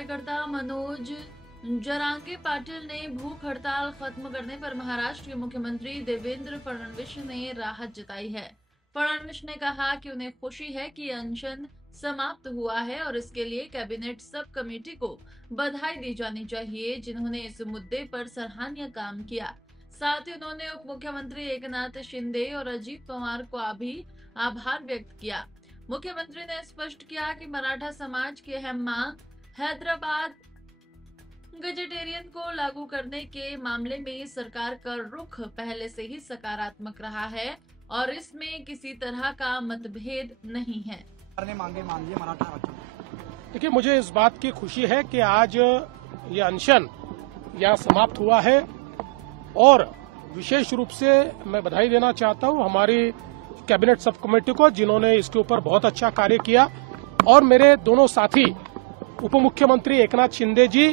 कार्यकर्ता मनोज जरांगे पाटिल ने भूख हड़ताल खत्म करने पर महाराष्ट्र के मुख्यमंत्री देवेंद्र फडणवीस ने राहत जताई है। फडणवीस ने कहा कि उन्हें खुशी है कि अनशन समाप्त हुआ है और इसके लिए कैबिनेट सब कमेटी को बधाई दी जानी चाहिए, जिन्होंने इस मुद्दे पर सराहनीय काम किया। साथ ही उन्होंने उप मुख्यमंत्री एकनाथ शिंदे और अजीत पवार को भी आभार व्यक्त किया। मुख्यमंत्री ने स्पष्ट किया कि मराठा समाज की अहम मांग हैदराबाद गजेटेरियन को लागू करने के मामले में सरकार का रुख पहले से ही सकारात्मक रहा है और इसमें किसी तरह का मतभेद नहीं है। मांगे मान लिए मराठा आरक्षण। देखिए, मुझे इस बात की खुशी है कि आज ये अनशन यहाँ समाप्त हुआ है और विशेष रूप से मैं बधाई देना चाहता हूँ हमारी कैबिनेट सब कमेटी को, जिन्होंने इसके ऊपर बहुत अच्छा कार्य किया, और मेरे दोनों साथी उप मुख्यमंत्री एकनाथ शिंदे जी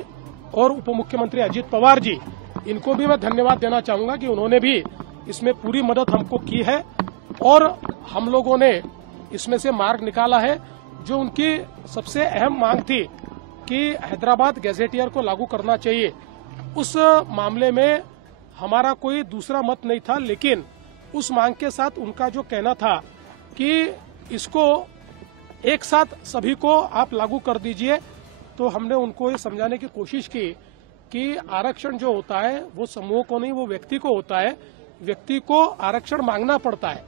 और उप मुख्यमंत्री अजीत पवार जी, इनको भी मैं धन्यवाद देना चाहूंगा कि उन्होंने भी इसमें पूरी मदद हमको की है और हम लोगों ने इसमें से मार्ग निकाला है। जो उनकी सबसे अहम मांग थी कि हैदराबाद गैजेटियर को लागू करना चाहिए, उस मामले में हमारा कोई दूसरा मत नहीं था, लेकिन उस मांग के साथ उनका जो कहना था कि इसको एक साथ सभी को आप लागू कर दीजिए, तो हमने उनको ये समझाने की कोशिश की कि आरक्षण जो होता है वो समूह को नहीं, वो व्यक्ति को होता है। व्यक्ति को आरक्षण मांगना पड़ता है,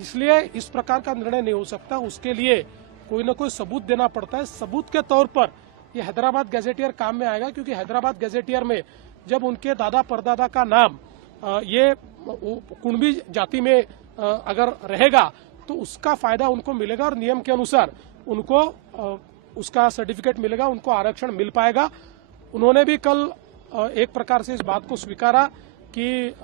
इसलिए इस प्रकार का निर्णय नहीं हो सकता। उसके लिए कोई न कोई सबूत देना पड़ता है। सबूत के तौर पर ये हैदराबाद गैजेटियर काम में आएगा, क्योंकि हैदराबाद गैजेटियर में जब उनके दादा परदादा का नाम ये कुणबी जाति में अगर रहेगा तो उसका फायदा उनको मिलेगा और नियम के अनुसार उनको उसका सर्टिफिकेट मिलेगा, उनको आरक्षण मिल पाएगा। उन्होंने भी कल एक प्रकार से इस बात को स्वीकारा कि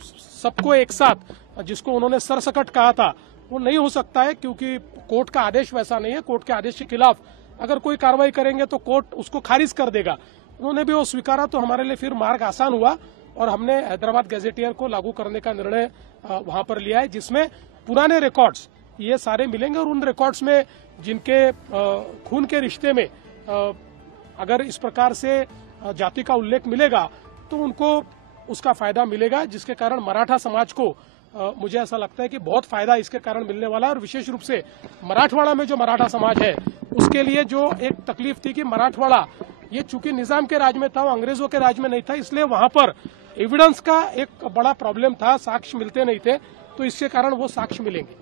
सबको एक साथ, जिसको उन्होंने सरसकट कहा था, वो नहीं हो सकता है, क्योंकि कोर्ट का आदेश वैसा नहीं है। कोर्ट के आदेश के खिलाफ अगर कोई कार्रवाई करेंगे तो कोर्ट उसको खारिज कर देगा। उन्होंने भी वो स्वीकारा, तो हमारे लिए फिर मार्ग आसान हुआ और हमने हैदराबाद गैजेटियर को लागू करने का निर्णय वहां पर लिया है, जिसमें पुराने रिकॉर्ड्स ये सारे मिलेंगे और उन रिकॉर्ड्स में जिनके खून के रिश्ते में अगर इस प्रकार से जाति का उल्लेख मिलेगा तो उनको उसका फायदा मिलेगा, जिसके कारण मराठा समाज को मुझे ऐसा लगता है कि बहुत फायदा इसके कारण मिलने वाला है। और विशेष रूप से मराठवाड़ा में जो मराठा समाज है उसके लिए जो एक तकलीफ थी कि मराठवाड़ा ये चूंकि निजाम के राज में था, वो अंग्रेजों के राज में नहीं था, इसलिए वहां पर एविडेंस का एक बड़ा प्रॉब्लम था, साक्ष्य मिलते नहीं थे, तो इसके कारण वो साक्ष्य मिलेंगे।